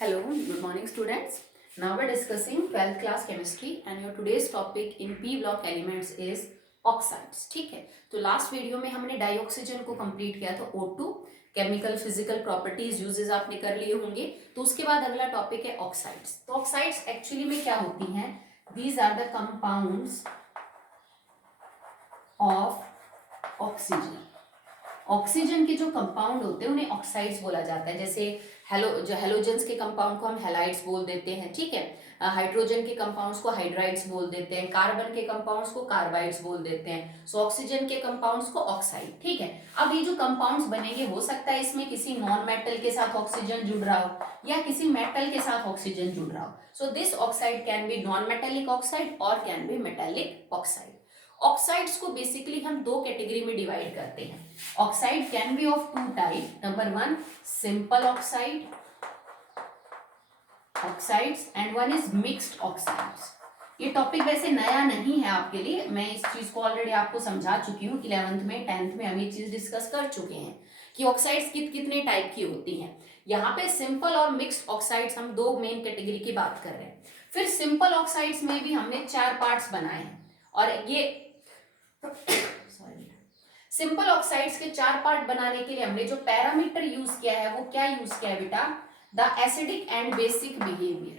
Hello, good morning students. Now we're discussing 12th class chemistry and your today's topic in P block elements is oxides. ठीक है, तो last video में हमने dioxygen को complete किया तो O2 chemical physical properties uses आपने कर लिए होंगे। तो उसके बाद अगला टॉपिक है ऑक्साइड्स। तो ऑक्साइड्स एक्चुअली में क्या होती हैं? These are the compounds of oxygen. Oxygen के जो कंपाउंड होते हैं उन्हें ऑक्साइड्स बोला जाता है। जैसे हेलोजेंस के कंपाउंड को हम हेलाइड्स बोल देते हैं, ठीक है। हाइड्रोजन के कंपाउंड्स को हाइड्राइड्स बोल देते हैं, कार्बन के कंपाउंड्स को कार्बाइड्स बोल देते हैं, सो ऑक्सीजन के कंपाउंड्स को ऑक्साइड, ठीक है। अब ये जो कंपाउंड्स बनेंगे, हो सकता है इसमें किसी नॉन मेटल के साथ ऑक्सीजन जुड़ रहा हो या किसी मेटल के साथ ऑक्सीजन जुड़ रहा हो। So this oxide can be non metallic oxide और can be metallic oxide. Oxides को बेसिकली हम दो कैटेगरी में डिवाइड करते हैं। Oxide can be of two type. Number one simple oxide oxides and one is mixed oxides. ये topic वैसे नया नहीं है आपके लिए, मैं इस चीज को ऑलरेडी आपको समझा चुकी हूँ। 11th में 10th में हम ये चीज डिस्कस कर चुके हैं कि ऑक्साइड्स कितने टाइप की होती हैं। यहाँ पे सिंपल और मिक्स्ड ऑक्साइड्स हम दो मेन कैटेगरी की बात कर रहे हैं। फिर सिंपल ऑक्साइड्स में भी हमने 4 पार्ट्स बनाए हैं और ये सिंपल ऑक्साइड्स के 4 पार्ट बनाने के लिए हमने जो पैरामीटर यूज किया है वो क्या यूज किया है बेटा? The acidic and basic behaviour.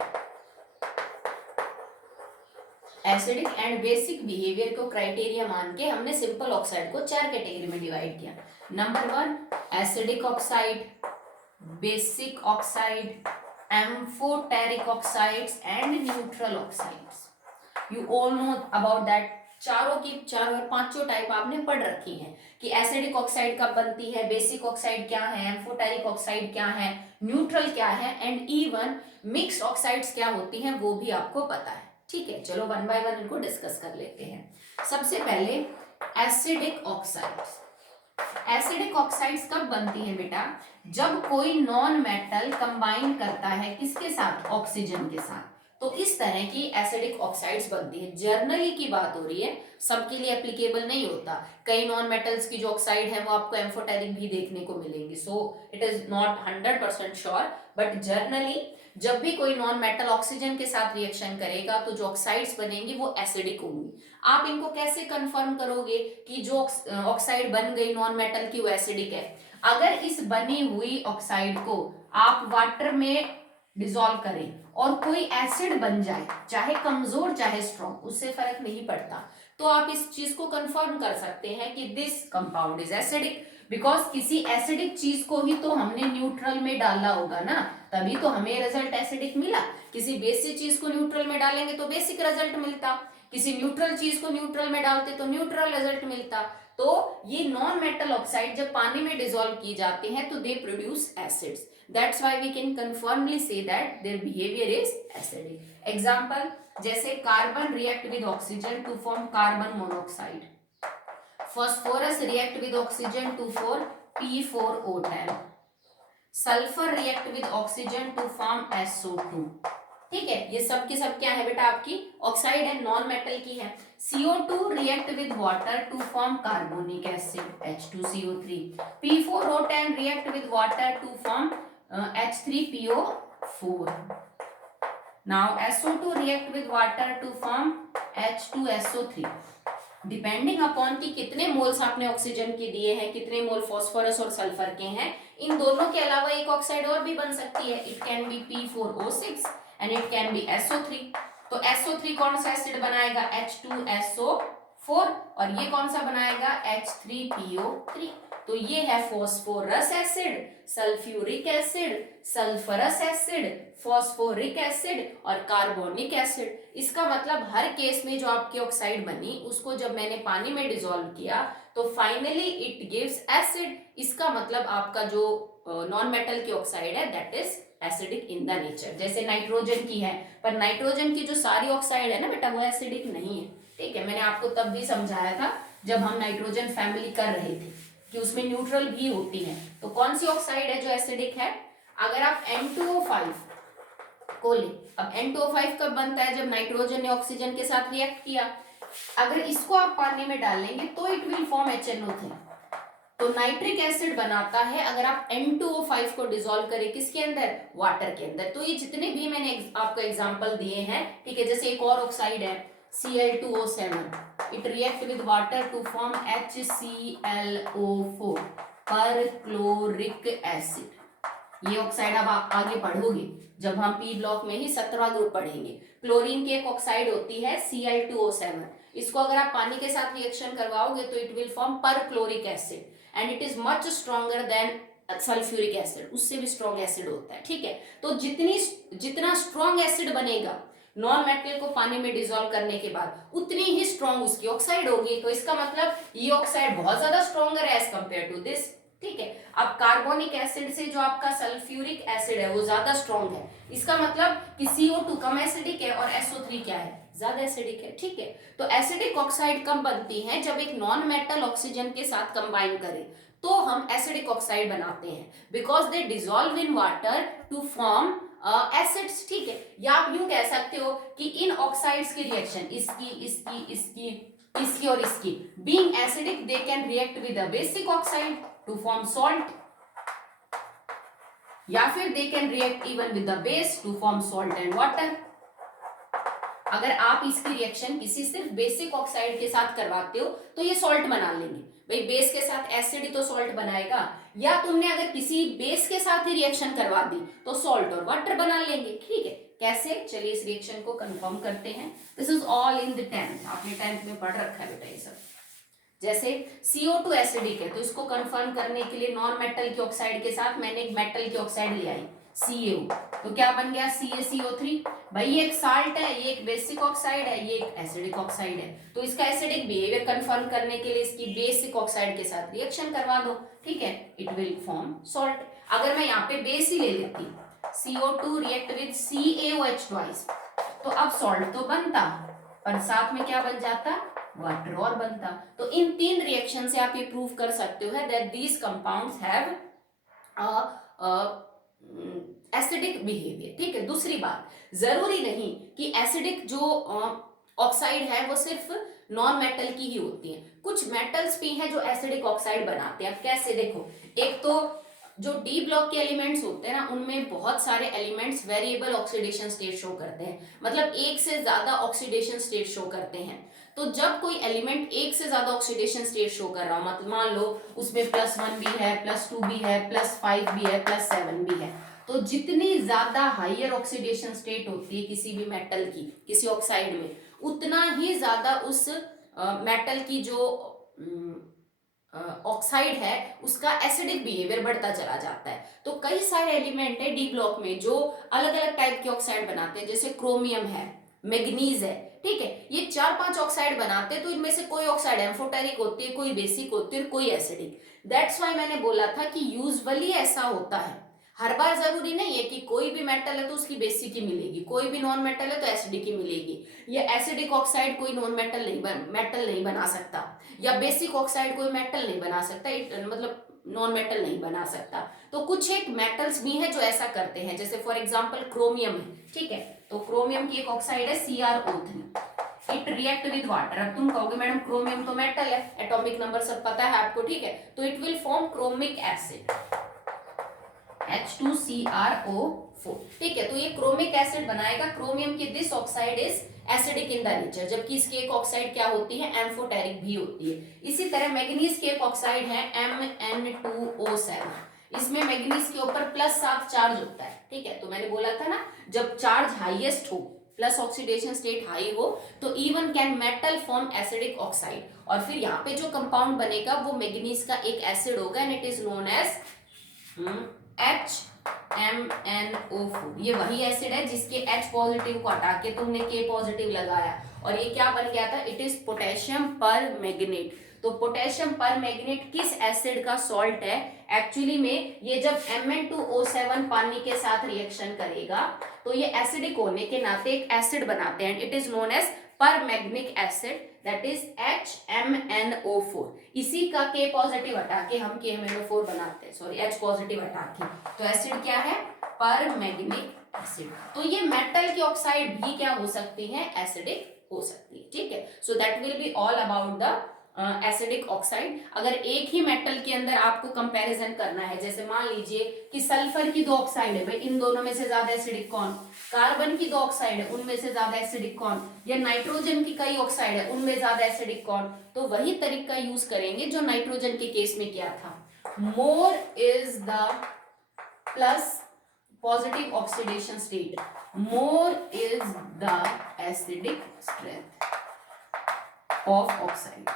Acidic and basic behaviour को क्राइटेरिया मान के हमने सिंपल ऑक्साइड को 4 कैटेगरी में डिवाइड किया। Number 1 acidic oxide, basic oxide, amphoteric oxides and neutral oxides. You all know about that. चारों और पांचों टाइप आपने पढ़ रखी है कि एसिडिक ऑक्साइड कब बनती है, बेसिक ऑक्साइड क्या है, एम्फोटेरिक ऑक्साइड क्या है, न्यूट्रल क्या है एंड इवन मिक्स्ड ऑक्साइड्स क्या होती हैं वो भी आपको पता है, ठीक है। चलो वन बाय वन इनको डिस्कस कर लेते हैं। सबसे पहले एसिडिक ऑक्साइड्स। एसिडिक ऑक्साइड्स कब बनती है बेटा? जब कोई नॉन मेटल कंबाइन करता है किसके साथ? ऑक्सीजन के साथ। तो इस तरह की एसिडिक ऑक्साइड्स बनती है। जर्नली की बात हो रही है, सबके लिए एप्लीकेबल नहीं होता। कई नॉन मेटल्स की जो ऑक्साइड है वो आपको एम्फोटेरिक भी देखने को मिलेंगी, so it is not 100% sure, but generally जब भी कोई नॉन मेटल ऑक्सीजन के साथ रिएक्शन करेगा तो जो ऑक्साइड्स बनेंगी वो एसिडिक होंगी। आप इनको कैसे कंफर्म करोगे कि जो ऑक्साइड बन गई नॉन मेटल की वो एसिडिक है? अगर इस बनी हुई ऑक्साइड को आप वाटर में डिसॉल्व करें और कोई एसिड बन जाए, चाहे कमजोर चाहे स्ट्रॉन्ग, उससे फर्क नहीं पड़ता, तो आप इस चीज को कंफर्म कर सकते हैं कि this compound is acidic. Because किसी एसिडिक चीज को ही तो हमने न्यूट्रल में डाला होगा ना, तभी तो हमें रिजल्ट एसिडिक मिला। किसी बेसिक चीज को न्यूट्रल में डालेंगे तो बेसिक रिजल्ट मिलता, किसी न्यूट्रल चीज को न्यूट्रल में डालते तो न्यूट्रल रिजल्ट मिलता। तो ये नॉन मेटल ऑक्साइड जब पानी में डिसॉल्व की जाते हैं तो they produce acids. That's why we can confirmly say that their behavior is acidic. Example, जैसे carbon react with oxygen to form carbon monoxide. Phosphorus react with oxygen to form P4O10. Sulfur react with oxygen to form SO2. ठीक है, ये सब की सब क्या है बेटा? आपकी ऑक्साइड है, नॉन मेटल की है। CO2 react with water to form carbonic acid H2CO3. P4O10 react with water to form H3PO4. Now SO2 react with water to form H2SO3. Depending upon कि कितने मोल्स आपने ऑक्सीजन के दिए हैं, कितने मोल फॉस्फोरस और सल्फर के हैं, इन दोनों के अलावा एक ऑक्साइड और भी बन सकती है। It can be P4O6 and it can be SO3। तो SO3 कौन सा एसिड बनाएगा? H2SO4। और ये कौन सा बनाएगा? H3PO3। तो ये है phosphorous acid, sulphuric acid, sulphurous acid, phosphoric acid और कार्बोनिक एसिड। इसका मतलब हर केस में जो आपकी ऑक्साइड बनी उसको जब मैंने पानी में डिसॉल्व किया तो फाइनली इट गिव्स एसिड। इसका मतलब आपका जो नॉन मेटल की ऑक्साइड है that is acidic in the nature. जैसे नाइट्रोजन की है, पर नाइट्रोजन की जो सारी ऑक्साइड है ना बेटा वो एसिडिक नहीं है, ठीक है। मैंने आपको तब भी समझाया था जब हम नाइट्रोजन फैमिली कर रहे थे कि उसमें न्यूट्रल भी होती है। तो कौन सी ऑक्साइड है जो एसिडिक है? अगर आप N2O5 को ले, अब N2O5 कब बनता है? जब नाइट्रोजन ने ऑक्सीजन के साथ रिएक्ट किया। अगर इसको आप पानी में डालेंगे तो इट विल फॉर्म HNO3। तो नाइट्रिक एसिड बनाता है अगर आप N2O5 को डिसॉल्व करें किसके अंदर, वाटर के अंदर। तो ये जितने भी मैंने आपको एग्जांपल दिए हैं, ठीक है, जैसे एक और ऑक्साइड है Cl2O7, it react with water to form HClO4 perchloric acid. ये ऑक्साइड अब आप आगे पढ़ोगे जब हम पी ब्लॉक में ही 17वां ग्रुप पढ़ेंगे। क्लोरीन की एक ऑक्साइड होती है Cl2O7, इसको अगर आप पानी के साथ रिएक्शन करवाओगे तो it will form perchloric acid and it is much stronger than sulphuric acid, उससे भी स्ट्रॉन्ग एसिड होता है, ठीक है। तो जितना स्ट्रॉन्ग एसिड बनेगा नॉन मेटल को पानी में डिसॉल्व करने के बाद उतनी ही स्ट्रॉन्ग उसकी ऑक्साइड होगी। तो इसका मतलब ये ऑक्साइड बहुत ज्यादा स्ट्रॉन्गर है एज कंपेयर टू दिस, ठीक है। अब कार्बोनिक एसिड से जो आपका सल्फ्यूरिक एसिड है वो ज्यादा स्ट्रॉन्ग है, इसका मतलब कि CO2 कम एसिडिक है और SO3 क्या है, ज्यादा एसिडिक है, ठीक है। तो एसिडिक ऑक्साइड कब बनती है, जब एक नॉन मेटल ऑक्सीजन के साथ कंबाइन करे तो हम एसिडिक ऑक्साइड बनाते हैं, because they dissolve in water to form acids, ठीक है। या आप यूं कह सकते हो कि इन ऑक्साइड्स की रिएक्शन इसकी और इसकी being acidic they can react with a basic oxide to form salt, या फिर they can react even with the base to form salt and water. अगर आप इसकी रिएक्शन किसी सिर्फ बेसिक ऑक्साइड के साथ करवाते हो तो ये सॉल्ट बना लेंगे, भाई बेस के साथ एसिड ही तो सॉल्ट बनाएगा। या तुमने अगर किसी बेस के साथ ही रिएक्शन करवा दी तो सॉल्ट और वाटर बना लेंगे, ठीक है। कैसे, चलिए इस रिएक्शन को कंफर्म करते हैं। This is all in the 10th, आपने 10th में पढ़ रखा है बेटा ये सब। जैसे CO2 एसिडिक है तो इसको कंफर्म करने के लिए नॉन मेटल की ऑक्साइड के साथ मैंने एक मेटल की ऑक्साइड ले आई CaO, तो क्या बन गया CaCO3। भाई ये एक साल्ट है, ये एक बेसिक ऑक्साइड है, ये एक एसिडिक ऑक्साइड है, तो इसका एसिडिक बिहेवियर कंफर्म करने के लिए इसकी बेसिक ऑक्साइड के साथ रिएक्शन करवा दो, ठीक है, इट विल फॉर्म सॉल्ट। अगर मैं यहाँ पे बेस ही ले लेती CO2 react with CaOH twice, तो अब सॉल्ट तो बनता पर साथ में क्या बन जाता, वाटर और बनता। तो इन 3 रिएक्शन से आप ये प्रूव कर सकते हो that these compounds have acidic behaviour, ठीक है। दूसरी बात, जरूरी नहीं कि एसिडिक जो ऑक्साइड है वो सिर्फ नॉन मेटल की ही होती है, कुछ मेटल्स भी हैं जो एसिडिक ऑक्साइड बनाते हैं। अब कैसे, देखो, एक तो जो डी ब्लॉक के एलिमेंट्स होते हैं ना उनमें बहुत सारे elements variable oxidation state show करते हैं, मतलब एक से ज्यादा ऑक्सीडेशन स्टेट शो करते हैं। तो जब कोई एलिमेंट एक से ज्यादा ऑक्सीडेशन स्टेट शो कर रहा हो, मतलब मान लो उसमें +1 भी है, +2 भी है, +5 भी है, +7 भी है, तो जितनी ज्यादा हायर ऑक्सीडेशन स्टेट होती है किसी भी मेटल की किसी ऑक्साइड में, उतना ही ज्यादा उस मेटल की जो ऑक्साइड है उसका एसिडिक बिहेवियर बढ़ता चला जाता है। तो कई सारे एलिमेंट है डी ब्लॉक में जो अलग अलग टाइप के ऑक्साइड बनाते हैं, जैसे क्रोमियम है, मैग्नीज है, ठीक है, ये 4-5 ऑक्साइड बनाते हैं। तो इनमें से कोई ऑक्साइड एम्फोटेरिक होती है, कोई बेसिक होती है, कोई एसिडिक। दैट्स वाई मैंने बोला था कि यूजुअली ऐसा होता है, हर बार जरूरी नहीं है कि कोई भी मेटल है तो उसकी बेसिक ही मिलेगी, कोई भी नॉन मेटल है तो एसिडिक ही मिलेगी, या एसिडिक ऑक्साइड कोई नॉन मेटल नहीं बना सकता, या बेसिक ऑक्साइड कोई मेटल नहीं बना सकता, मतलब नॉन मेटल नहीं बना सकता। तो कुछ एक मेटल्स भी हैं जो ऐसा करते हैं, जैसे फॉर एग्जांपल क्रोमियम है, ठीक है, तो क्रोमियम की एक ऑक्साइड है CrO3, it react with water. अब तुम कहोगे मैडम क्रोमियम तो मेटल है, एटॉमिक नंबर सब पता है आपको, ठीक है, तो it will form chromic acid H2CrO4, ठीक है। तो ये क्रोमिक एसिड बनाएगा। क्रोमियम की this oxide is acidic in the nature, जबकि इसकी एक ऑक्साइड क्या होती है, एम्फोटेरिक भी होती है। इसी तरह मैग्नीज की एक ऑक्साइड है Mn2O7, इसमें मैग्नीज के ऊपर +7 चार्ज होता है, ठीक है। तो मैंने बोला था ना, जब चार्ज हाईएस्ट हो, प्लस ऑक्सीडेशन स्टेट हाई हो, तो even can metal form acidic oxide, और फिर यहाँ पे जो कंपाउंड बनेगा वो मैग्नीज का एक एसिड होगा and it is known as HMnO4। ये वही एसिड है जिसके H पॉजिटिव को हटा के तुमने K पॉजिटिव लगाया, और ये क्या बन गया था, इट इज पोटेशियम पर मैग्नेट। तो पोटेशियम पर मैग्नेट किस एसिड का सॉल्ट है, एक्चुअली में ये जब Mn2O7 पानी के साथ रिएक्शन करेगा तो ये एसिडिक होने के नाते एक एसिड बनाते हैं, it is known as per मैग्निक acid, that is HMnO4। इसी का K पॉजिटिव हटा के हम KMnO4 बनाते हैं, सॉरी H पॉजिटिव हटा के, तो एसिड क्या है, पर मैग्निक एसिड। तो ये मेटल की ऑक्साइड भी क्या हो सकती है, एसिडिक हो सकती है, ठीक है। So that will be all about the acidic oxide. अगर एक ही मेटल के अंदर आपको कंपैरिजन करना है, जैसे मान लीजिए कि सल्फर की दो ऑक्साइड है, भाई इन दोनों में से ज्यादा एसिडिक कौन, कार्बन की दो ऑक्साइड है उनमें से ज्यादा एसिडिक कौन, या नाइट्रोजन की कई ऑक्साइड है उनमें ज्यादा एसिडिक कौन, तो वही तरीका यूज करेंगे जो नाइट्रोजन के केस में किया था। More is the plus positive oxidation state, more is the acidic strength of oxide.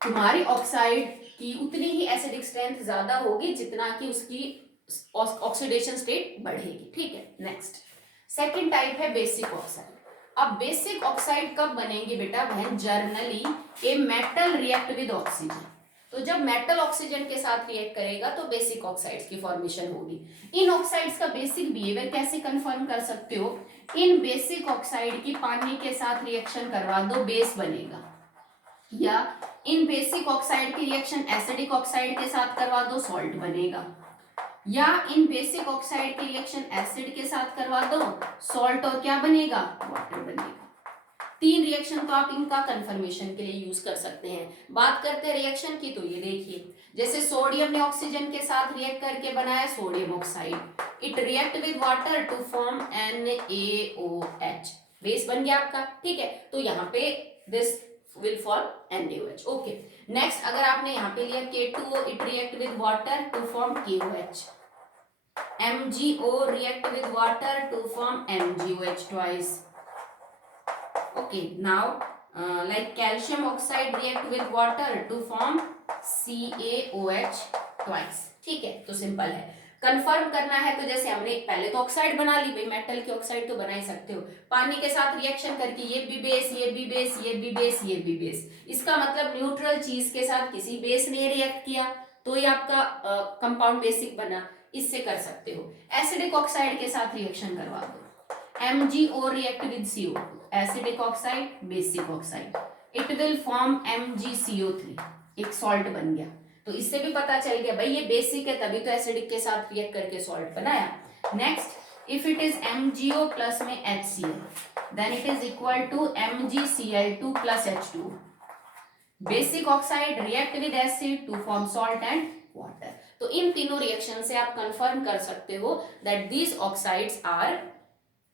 तुम्हारी ऑक्साइड की उतनी ही एसिडिक स्ट्रेंथ ज्यादा होगी जितना कि उसकी ऑक्सीडेशन स्टेट बढ़ेगी, ठीक है। नेक्स्ट सेकंड टाइप है बेसिक ऑक्साइड। अब बेसिक ऑक्साइड कब बनेंगे बेटा बहन, generally a metal react with oxygen. तो जब मेटल ऑक्सीजन के साथ रिएक्ट करेगा तो बेसिक ऑक्साइड्स की फॉर्मेशन होगी। इन ऑक्साइड्स का बेसिक बिहेवियर कैसे कंफर्म कर सकते हो, इन बेसिक ऑक्साइड की पानी के साथ रिएक्शन करवा दो, बेस बनेगा, या इन बेसिक ऑक्साइड की रिएक्शन एसिडिक ऑक्साइड के साथ करवा दो, सॉल्ट बनेगा, या इन बेसिक ऑक्साइड की रिएक्शन एसिड के साथ करवा दो, सॉल्ट और क्या बनेगा, वाटर बनेगा। तीन रिएक्शन तो आप इनका कंफर्मेशन के लिए यूज कर सकते हैं। बात करते हैं रिएक्शन की, तो ये देखिए जैसे सोडियम ने ऑक्सीजन के साथ रिएक्ट करके बनाया sodium oxide, it react with water to form NaOH, base बन गया आपका, ठीक है। तो यहाँ पे this will form NaOH, okay. Next अगर आपने यहाँ पे लिया K2O, it react with water to form KOH, MgO react with water to form MgOH twice, okay। Now like calcium oxide react with water to form CaOH twice, ठीक है। तो simple है, confirm करना है तो जैसे हमने पहले तो ऑक्साइड बना ली, भाई मेटल की ऑक्साइड तो बना ही सकते हो, पानी के साथ रिएक्शन करके ये भी बेस, ये भी बेस, ये भी बेस, ये भी बेस, इसका मतलब न्यूट्रल चीज के साथ किसी बेस ने रिएक्ट किया तो ये आपका कंपाउंड बेसिक बना, इससे कर सकते हो। एसिडिक ऑक्साइड के साथ रिएक्शन करवा दो, MgO react with CO2, acidic oxide basic oxide, it will form MgCO3, एक सॉल्ट बन गया। तो इससे भी पता चल गया भाई ये बेसिक है तभी तो एसिडिक के साथ रिएक्ट करके सॉल्ट बनाया। Next if it is MgO plus में HCl then it is equal to MgCl2 plus H2, basic oxide react with acid to form salt and water. तो इन तीनों रिएक्शन से आप कंफर्म कर सकते हो that these oxides are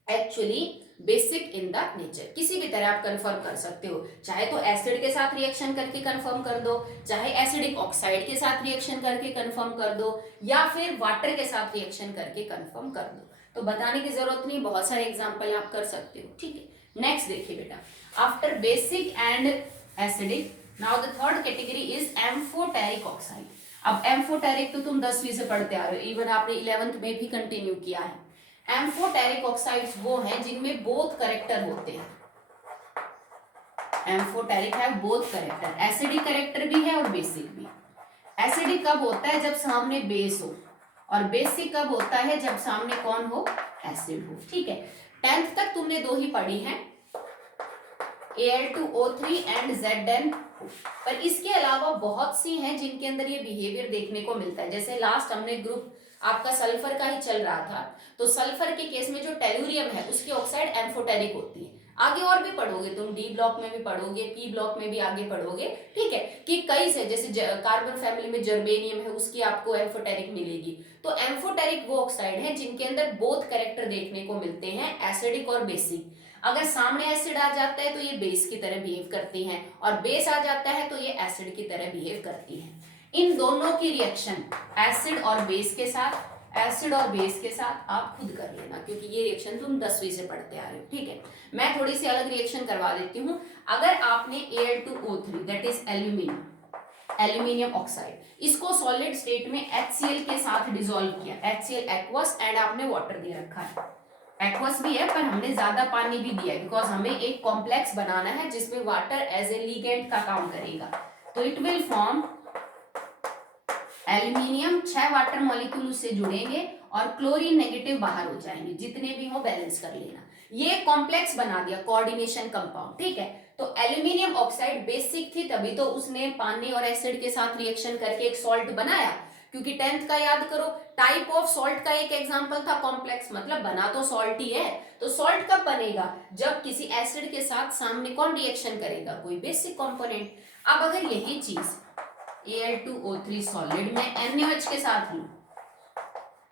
actually basic in the nature. किसी भी तरह आप कंफर्म कर सकते हो, चाहे तो एसिड के साथ रिएक्शन करके कंफर्म कर दो, चाहे एसिडिक ऑक्साइड के साथ रिएक्शन करके कंफर्म कर दो, या फिर वाटर के साथ रिएक्शन करके कंफर्म कर दो। तो बताने की जरूरत नहीं, बहुत सारे एग्जांपल आप कर सकते हो, ठीक है। नेक्स्ट देखिए बेटा, after basic and acidic now the third category is amphoteric oxide. अब एम्फोटेरिक तो तुम 10वीं से पढ़ते आ रहे हो, इवन आपने 11th में भी कंटिन्यू किया है। एम्फोटेरिक ऑक्साइड्स वो हैं जिनमें बोथ करेक्टर होते हैं, एम्फोटेरिक है बोथ करेक्टर, एसिडिक करेक्टर भी है और बेसिक भी। एसिडिक कब होता है, जब सामने बेस हो, और बेसिक कब होता है, जब सामने कौन हो, एसिड हो, ठीक है। 10th तक तुमने दो ही पढ़ी हैं, Al2O3 एंड ZnO, पर इसके अलावा बहुत सी हैं जिनके अंदर ये बिहेवियर देखने को मिलता है। जैसे लास्ट हमने ग्रुप आपका सल्फर का ही चल रहा था, तो सल्फर के केस में जो टेलुरियम है उसकी ऑक्साइड एम्फोटेरिक होती है। आगे और भी पढ़ोगे तुम, डी ब्लॉक में भी पढ़ोगे, पी ब्लॉक में भी आगे पढ़ोगे, ठीक है, कि कई से जैसे कार्बन फैमिली में जर्मेनियम है उसकी आपको एम्फोटेरिक मिलेगी। तो एम्फोटेरिक वो ऑक्साइड है जिनके अंदर बोथ कैरेक्टर देखने को मिलते हैं, एसिडिक और बेसिक। अगर सामने एसिड आ जाता है तो ये बेस की तरह बिहेव करती हैं, और बेस आ जाता है तो ये एसिड की तरह बिहेव करती हैं। इन दोनों की रिएक्शन एसिड और बेस के साथ, एसिड और बेस के साथ आप खुद कर लेना, क्योंकि ये रिएक्शन तुम 10वीं से पढ़ते आ रहे हो, ठीक है। मैं थोड़ी सी अलग रिएक्शन करवा देती हूँ। अगर आपने Al2O3 that is aluminium oxide, इसको सॉलिड स्टेट में HCl के साथ डिसॉल्व किया, HCl एक्वस, एंड आपने वाटर दे रखा है, एक्वस भी है पर हमने ज्यादा पानी भी दिया है बिकॉज हमें एक कॉम्प्लेक्स बनाना है जिसमें वाटर एज ए लिगेंड का काम करेगा। तो it will form aluminium, 6 water molecule उससे जुड़ेंगे और क्लोरीन नेगेटिव बाहर हो जाएंगे, जितने भी हो बैलेंस कर लेना। ये कॉम्प्लेक्स बना दिया, कोऑर्डिनेशन कंपाउंड, ठीक है। तो एल्यूमिनियम ऑक्साइड बेसिक थी तभी तो उसने पानी और एसिड के साथ रिएक्शन करके एक सॉल्ट बनाया, क्योंकि 10th का याद करो, टाइप ऑफ सॉल्ट का एक एग्जांपल था कॉम्प्लेक्स, मतलब बना तो सॉल्ट ही है। तो सॉल्ट कब बनेगा, जब किसी एसिड के साथ सामने कौन रिएक्शन करेगा, कोई बेसिक कंपोनेंट। अब अगर यही चीज Al2O3 सॉलिड में NaOH के साथ लूं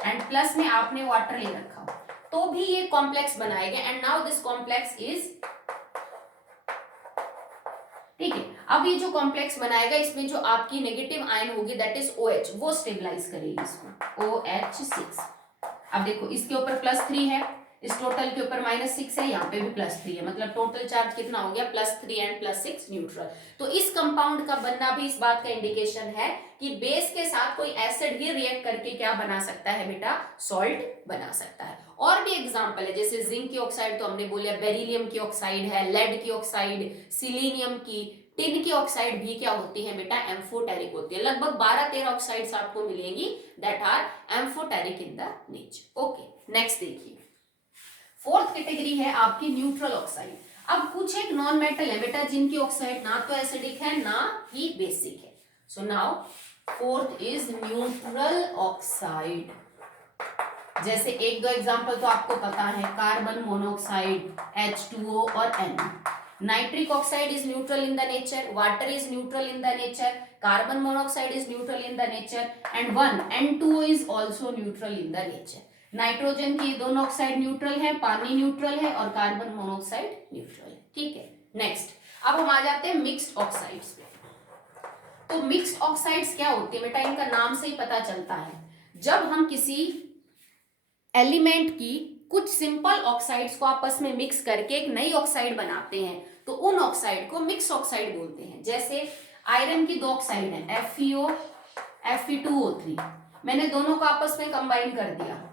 एंड प्लस में आपने वाटर ले रखा हो, तो भी ये कॉम्प्लेक्स बनाएगा। And now this complex is, ठीक है, अब ये जो कॉम्प्लेक्स बनाएगा इसमें जो आपकी नेगेटिव आयन होगी दैट इज OH, वो स्टेबलाइज करेगी इसको, OH6। अब देखो इसके ऊपर +3 है, इस टोटल के ऊपर -6 है, यहाँ पे भी +3 है, मतलब टोटल चार्ज कितना हो गया, +3 एंड +6 न्यूट्रल। तो इस कंपाउंड का बनना भी इस बात का इंडिकेशन है कि बेस के साथ कोई एसिड ही रिएक्ट करके क्या बना सकता है बेटा, सॉल्ट बना सकता है। और भी एग्जांपल है, जैसे जिंक की ऑक्साइड तो हमने बोला, बेरिलियम की ऑक्साइड है, लेड की ऑक्साइड, सिलीनियम की, टिन की ऑक्साइड भी क्या होती है बेटा, एम्फोटेरिक होती है। लगभग 12-13 ऑक्साइड्स आपको मिलेंगी that are amphoteric in the nature. Okay, next देखिए, फोर्थ कैटेगरी है आपकी न्यूट्रल ऑक्साइड। अब कुछ एक नॉन मेटल है बेटा जिनकी ऑक्साइड ना तो एसिडिक है ना ही बेसिक है। So now fourth is neutral oxide. जैसे एक दो एग्जांपल तो आपको पता है, कार्बन मोनोऑक्साइड, H2O और Na। Nitric oxide is neutral in the nature, water is neutral in the nature, carbon monoxide is neutral in the nature and N2O is also neutral in the nature. Nitrogen की दोनों oxide neutral है, पानी neutral है और carbon monoxide neutral है। ठीक है, next अब हम आ जाते हैं मिक्स्ड ऑक्साइड्स पे। तो मिक्स्ड ऑक्साइड्स क्या होती है बेटा, इनका नाम से ही पता चलता है, जब हम किसी एलिमेंट की कुछ सिंपल ऑक्साइड्स को आपस में मिक्स करके एक नई ऑक्साइड बनाते हैं तो उन ऑक्साइड को मिक्स ऑक्साइड बोलते हैं। जैसे आयरन की दो ऑक्साइड है, FeO Fe2O3, मैंने दोनों को आपस में कंबाइन कर दिया,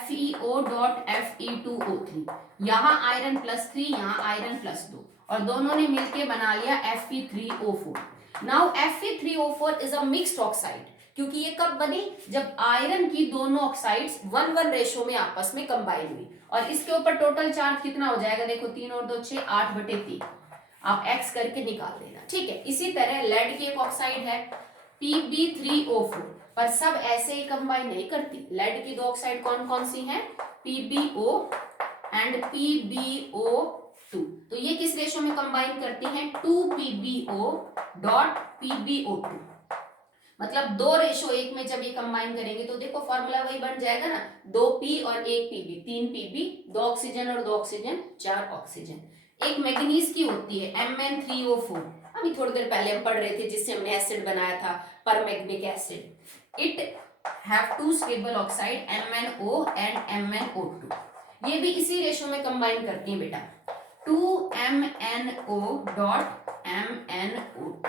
FeO.Fe2O3, यहाँ आयरन +3, यहाँ आयरन +2 और दोनों ने मिलके बना लिया Fe3O4। Now Fe3O4 is a mixed oxide, क्योंकि ये कब बनी, जब आयरन की दोनों ऑक्साइड्स 1:1 रेशो में आपस में कंबाइन हुई। और इसके ऊपर टोटल चार्ज कितना हो जाएगा, देखो 3 और 2 6, 8/3, आप x करके निकाल देना। ठीक है, इसी तरह लेड की एक ऑक्साइड है Pb3O4, पर सब ऐसे ही कंबाइन नहीं करती। लेड की दो ऑक्साइड कौन कौन सी हैं, PbO एंड PbO2, तो ये किस रेशो में कंबाइन करती हैं, 2PbO.PbO2, मतलब 2:1 में जब ये कंबाइन करेंगे तो देखो फॉर्मूला वही बन जाएगा ना, 2P और 1Pb, 3Pb, 2 ऑक्सीजन और 2 ऑक्सीजन, 4 ऑक्सीजन। एक मैग्नीज की होती है Mn3O4, अभी थोड़ी देर पहले हम पढ़ रहे थे जिससे हमने एसिड बनाया था permanganic acid. It have 2 stable oxide MnO and MnO2, ये भी इसी रेशो में कंबाइन करती है बेटा, 2MnO.MnO2।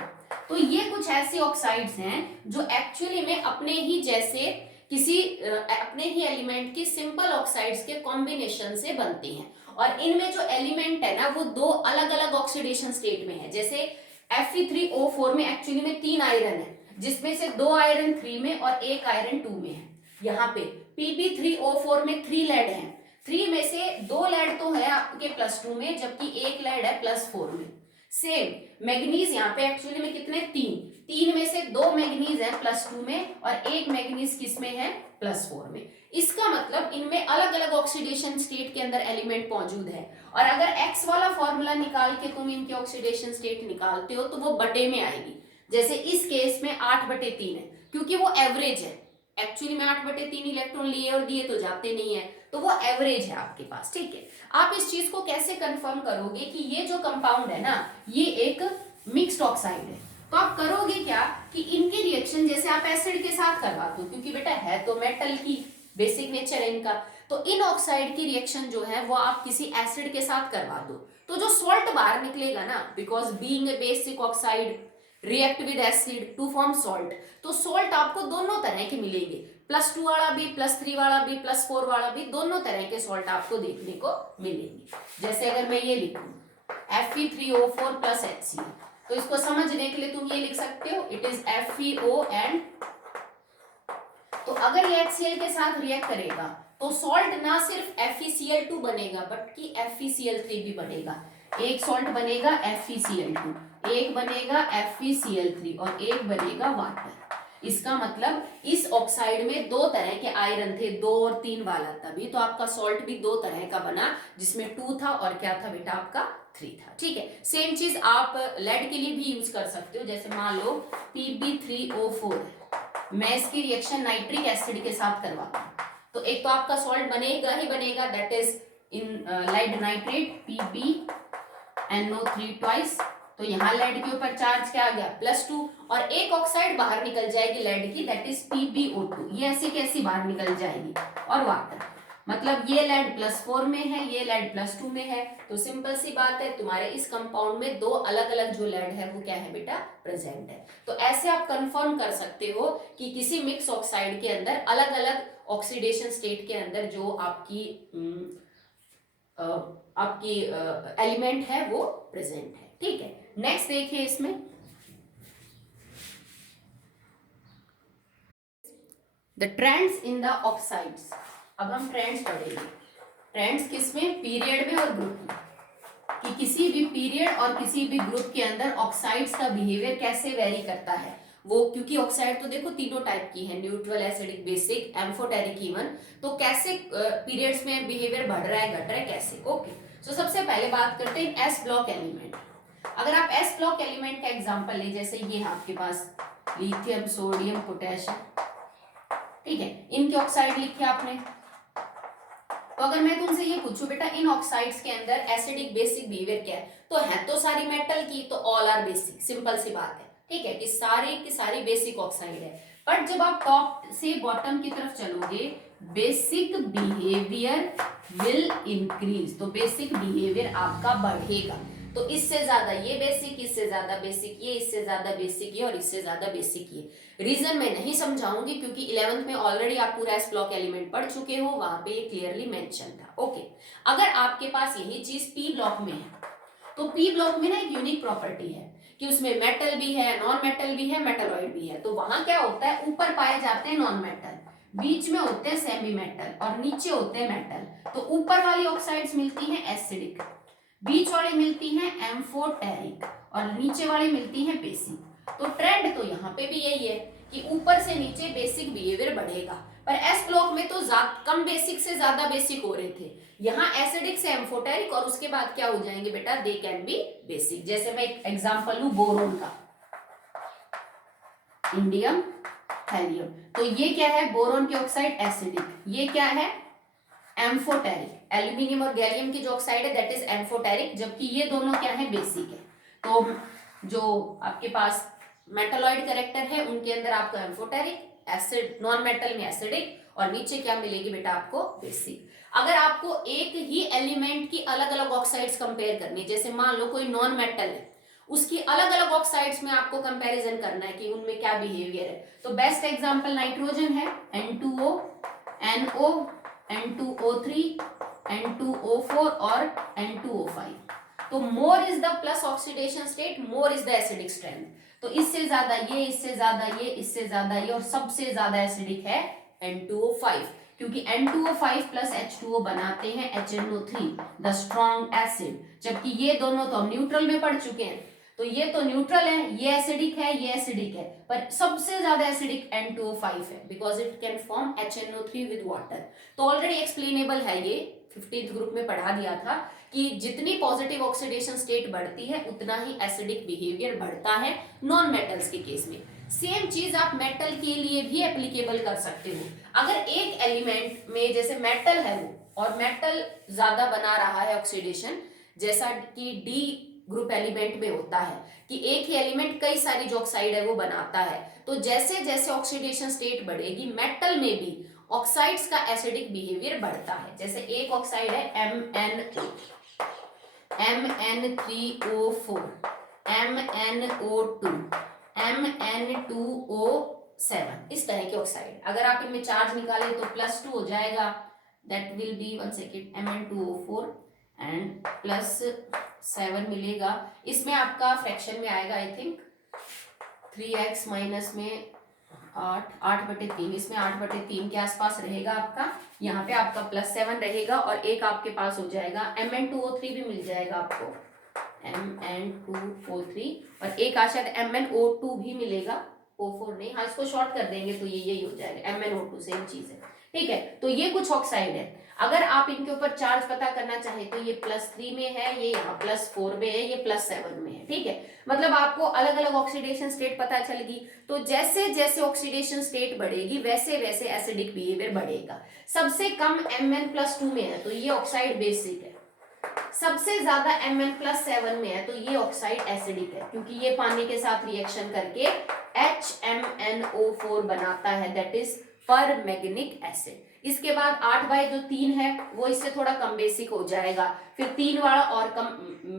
तो ये कुछ ऐसे ऑक्साइड्स हैं जो एक्चुअली में अपने ही जैसे किसी अपने ही एलिमेंट की सिंपल ऑक्साइड्स के कॉम्बिनेशन से बनते हैं। और इनमें जो एलिमेंट है ना वो दो अलग अलग ऑक्सीडेशन स्टेट में है। जैसे Fe3O4 में एक्चुअली में 3 आयरन है, जिसमें से 2 आयरन 3 में और 1 आयरन 2 में है। यहाँ पे Pb3O4 में 3 लेड है, 3 में से 2 लेड तो है आपके +2 में, जबकि 1 लेड है +4 में। सेम मैग्नीज यहाँ पे एक्चुअली में कितने, 3 में से 2 मैग्नीज है +2 में और 1 मैग्नीज किस में है, +4 में। इसका मतलब इनमें अलग अलग ऑक्सीडेशन स्टेट के अंदर एलिमेंट मौजूद है। और अगर X वाला फॉर्मूला निकाल के तुम इनकी ऑक्सीडेशन स्टेट निकालते हो तो वो बटे में आएगी। जैसे इस केस में 8/3 है, क्योंकि वो एवरेज है, एक्चुअली में 8/3 इलेक्ट्रॉन लिए और दिए तो जाते नहीं है, तो वो एवरेज है आपके पास। ठीक है, आप इस चीज को कैसे कंफर्म करोगे कि ये जो कंपाउंड है ना ये एक मिक्स्ड ऑक्साइड है, तो आप करोगे क्या कि इनके रिएक्शन जैसे आप एसिड के साथ करवा दो, क्योंकि बेटा है तो मेटल की बेसिक नेचर है इनका, तो इन ऑक्साइड की रिएक्शन जो है वो आप किसी एसिड के साथ करवा दो, तो जो सॉल्ट बाहर निकलेगा ना, because being a basic oxide react with acid to form salt, तो सॉल्ट आपको दोनों तरह के मिलेंगे, +2 वाला भी, +3 वाला भी, +4 वाला भी, दोनों तरह के सॉल्ट आपको देखने को मिलेंगे। जैसे अगर मैं ये लिखूं Fe3O4 + HCl, तो इसको समझने के लिए तुम ये लिख सकते हो, इट इज FeO एंड, तो अगर ये HCl के साथ रिएक्ट करेगा तो सॉल्ट ना सिर्फ FeCl2 बनेगा बल्कि FeCl3 भी बनेगा। एक सॉल्ट बनेगा FeCl2, एक बनेगा FeCl3 और एक बनेगा वाटर। इसका मतलब इस ऑक्साइड में दो तरह के आयरन थे, 2 और 3 वाला, तभी तो आपका सॉल्ट भी दो तरह का बना, जिसमें 2 था और क्या था बेटा आपका 3 था। ठीक है, सेम चीज आप लेड के लिए भी यूज कर सकते हो। जैसे मान लो Pb3O4, मैं इसकी रिएक्शन नाइट्रिक एसिड के साथ करवाता हूं, तो एक तो आपका सॉल्ट बनेगा ही बनेगा, that is in lead nitrate PbNO3 twice. तो यहाँ लेड के ऊपर चार्ज क्या आ गया +2, और एक ऑक्साइड बाहर निकल जाएगी लेड की, दैट इज PbO2। ये ऐसी कैसी बाहर निकल जाएगी, और वाटर, मतलब ये लेड +4 में है, ये लेड +2 में है। तो सिंपल सी बात है, तुम्हारे इस कंपाउंड में दो अलग अलग जो लेड है वो क्या है बेटा प्रेजेंट है। तो ऐसे आप कंफर्म कर सकते हो कि किसी मिक्स ऑक्साइड के अंदर अलग अलग ऑक्सीडेशन स्टेट के अंदर जो आपकी एलिमेंट है वो प्रेजेंट है। ठीक है, नेक्स्ट देखिए इसमें the trends in the oxides. अब हम ट्रेंड्स पढ़ेंगे। ट्रेंड्स किसमें, पीरियड में और ग्रुप में, कि किसी भी पीरियड और किसी भी ग्रुप के अंदर ऑक्साइड्स का बिहेवियर कैसे वेरी करता है वो। क्योंकि ऑक्साइड तो देखो तीनों टाइप की है, neutral, acidic, basic, amphoteric even. तो कैसे पीरियड्स में बिहेवियर बढ़ रहा है घट रहा है कैसे। ओके, सो सबसे पहले बात करते हैं एस ब्लॉक एलिमेंट। अगर आप एस ब्लॉक एलिमेंट का एग्जांपल ले, जैसे ये आपके पास लिथियम, सोडियम, पोटेशियम, ठीक है, इनके ऑक्साइड लिखे आपने। तो अगर मैं तुमसे ये पूछूं बेटा इन ऑक्साइड्स के अंदर एसिडिक बेसिक बिहेवियर क्या है, तो है तो सारी मेटल की, तो ऑल आर बेसिक, सिंपल सी बात है। ठीक है, कि सारी की सारी बेसिक ऑक्साइड है। पर जब आप टॉप से बॉटम की तरफ चलोगे, बेसिक बिहेवियर विल इंक्रीज, तो बेसिक बिहेवियर आपका बढ़ेगा। तो इससे ज्यादा ये बेसिक, इससे ज्यादा बेसिक ये, इससे ज्यादा बेसिक ये, और इससे ज्यादा बेसिक ये। रीजन मैं नहीं समझाऊंगी क्योंकि 11th में ऑलरेडी आप पूरा एस ब्लॉक एलिमेंट पढ़ चुके हो, वहां पे ये क्लियरली मेंशन था। ओके, अगर आपके पास यही चीज पी ब्लॉक में है, तो पी ब्लॉक में ना एक यूनिक प्रॉपर्टी है कि उसमें मेटल भी है, नॉन मेटल भी है, मेटलॉइड भी है। तो वहां क्या होता है, ऊपर पाए जाते हैं नॉन मेटल, बीच में होते हैं सेमी मेटल, और नीचे होते हैं मेटल। तो ऊपर वाली ऑक्साइड्स मिलती हैं एसिडिक, बीच वाली मिलती हैं एम्फोटेरिक, और नीचे वाली मिलती हैं बेसिक। तो ट्रेंड तो यहाँ पे भी यही है कि ऊपर से नीचे बेसिक बिहेवियर बढ़ेगा। पर एस ब्लॉक में तो कम बेसिक से ज्यादा बेसिक हो रहे थे, यहाँ एसिडिक से एम्फोटेरिक, और उसके बाद क्या हो जाएंगे बेटा, दे कैन बी बेसिक। जैसे मैं एक एग्जांपल लूं बोरोन का, इंडियम, हेलियम। तो ये क्या है, बोरोन की ऑक्साइड एसिडिक, ये क्या है एम्फोटेरिक। एल्यूमिनियम और गैलियम की जो ऑक्साइड है दैट इज एम्फोटेरिक, जबकि ये दोनों क्या है बेसिक है। तो जो आपके पास मेटलॉइड कैरेक्टर है उनके अंदर आपको एम्फोटेरिक, एसिड, नॉन मेटल में एसिडिक, और नीचे क्या मिलेगी बेटा आपको बेसिक। अगर आपको एक ही एलिमेंट की अलग अलग ऑक्साइड्स कंपेयर करनी, जैसे मान लो कोई नॉन मेटल है, उसकी अलग अलग ऑक्साइड्स में आपको कंपैरिजन करना है कि उनमें क्या बिहेवियर है, तो बेस्ट एग्जांपल नाइट्रोजन है, N2O, NO, N2O3, N2O4 और N2O5। तो more is the plus oxidation state, more is the acidic strength. तो इससे ज्यादा ये, इससे ज्यादा ये, इससे ज्यादा ये, और सबसे ज्यादा एसिडिक है N2O5, क्योंकि N2O5 प्लस H2O बनाते हैं HNO3, द स्ट्रॉन्ग एसिड। जबकि ये दोनों तो हम न्यूट्रल में पढ़ चुके हैं, तो ये तो न्यूट्रल है, ये एसिडिक है, ये एसिडिक है, पर सबसे ज्यादा एसिडिक N2O5 है, because it can form HNO3 with water. तो ऑलरेडी एक्सप्लेनेबल है, ये 15th ग्रुप में पढ़ा दिया था कि जितनी पॉजिटिव ऑक्सीडेशन स्टेट बढ़ती है उतना ही एसिडिक बिहेवियर बढ़ता है नॉन मेटल्स के केस में। सेम चीज आप मेटल के लिए भी एप्लीकेबल कर सकते हो। अगर एक एलिमेंट में जैसे मेटल है वो, और मेटल ज्यादा बना रहा है ऑक्सीडेशन, जैसा कि डी ग्रुप एलिमेंट में होता है कि एक ही एलिमेंट कई सारी जो ऑक्साइड है वो बनाता है, तो जैसे जैसे ऑक्सीडेशन स्टेट बढ़ेगी मेटल में भी ऑक्साइड्स का एसिडिक बिहेवियर बढ़ता है। जैसे एक ऑक्साइड है MnO, Mn3O4, MnO2, Mn2O7, इस तरह की ऑक्साइड। अगर आप इनमें चार्ज निकालें तो +2 हो जाएगा, that will be 1 second Mn2O4 and +7 मिलेगा। इसमें आपका फ्रैक्शन में आएगा आई थिंक 3x माइनस में 8/3, इसमें 8/3 के आसपास रहेगा आपका। यहाँ पे आपका +7 रहेगा, और एक आपके पास हो जाएगा Mn2O3 भी मिल जाएगा आपको, Mn2O3, और एक शायद MnO2 भी मिलेगा, O4 नहीं, हाँ इसको शॉर्ट कर देंगे तो ये यही हो जाएगा, MnO2 सेम चीज है, ठीक है। तो ये कुछ ऑक्साइड है, अगर आप इनके ऊपर चार्ज पता करना चाहे तो ये +3 में है, ये यहाँ +4 में है, ये +7 में है, ठीक है। मतलब आपको अलग अलग ऑक्सीडेशन स्टेट पता चलेगी, तो जैसे जैसे ऑक्सीडेशन स्टेट बढ़ेगी वैसे वैसे एसिडिक बिहेवियर बढ़ेगा। सबसे कम Mn+2 में है तो ये ऑक्साइड बेसिक है, सबसे ज्यादा Mn+7 में है तो ये ऑक्साइड एसिडिक है, क्योंकि ये पानी के साथ रिएक्शन करके HMnO4 बनाता है, दैट इज परमैंगनिक एसिड। इसके बाद 8/3 है वो इससे थोड़ा कम बेसिक हो जाएगा, फिर 3 वाला और कम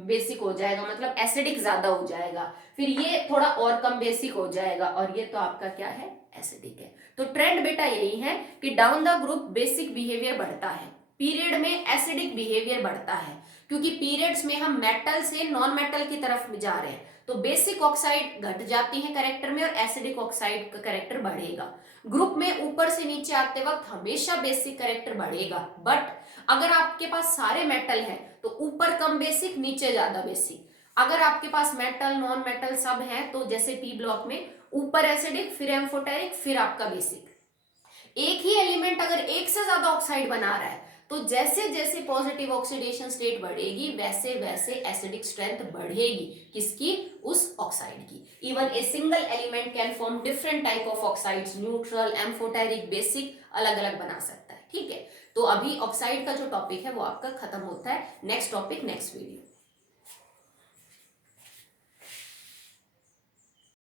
बेसिक हो जाएगा, मतलब एसिडिक ज्यादा हो जाएगा, फिर ये थोड़ा और कम बेसिक हो जाएगा, और ये तो आपका क्या है, एसिडिक है। तो ट्रेंड बेटा यही है कि down the group basic behaviour बढ़ता है, पीरियड में एसिडिक बिहेवियर बढ़ता है, क्योंकि पीरियड्स में हम मेटल से नॉन मेटल की तरफ जा रहे हैं, तो बेसिक ऑक्साइड घट जाती है कैरेक्टर में और एसिडिक ऑक्साइड का कैरेक्टर बढ़ेगा। ग्रुप में ऊपर से नीचे आते वक्त हमेशा बेसिक कैरेक्टर बढ़ेगा, बट अगर आपके पास सारे मेटल हैं तो ऊपर कम बेसिक, नीचे ज्यादा बेसिक। अगर आपके पास मेटल नॉन मेटल सब है तो जैसे पी ब्लॉक में ऊपर एसिडिक, फिर एम्फोटेरिक, फिर आपका बेसिक। एक ही एलिमेंट अगर एक से ज्यादा ऑक्साइड बना रहा है तो जैसे जैसे पॉजिटिव ऑक्सीडेशन स्टेट बढ़ेगी वैसे वैसे एसिडिक स्ट्रेंथ बढ़ेगी, किसकी, उस ऑक्साइड की। Even a single element can form different type of oxides, neutral, amphoteric, basic, अलग अलग बना सकता है, ठीक है। तो अभी ऑक्साइड का जो टॉपिक है वो आपका खत्म होता है, नेक्स्ट टॉपिक नेक्स्ट वीडियो।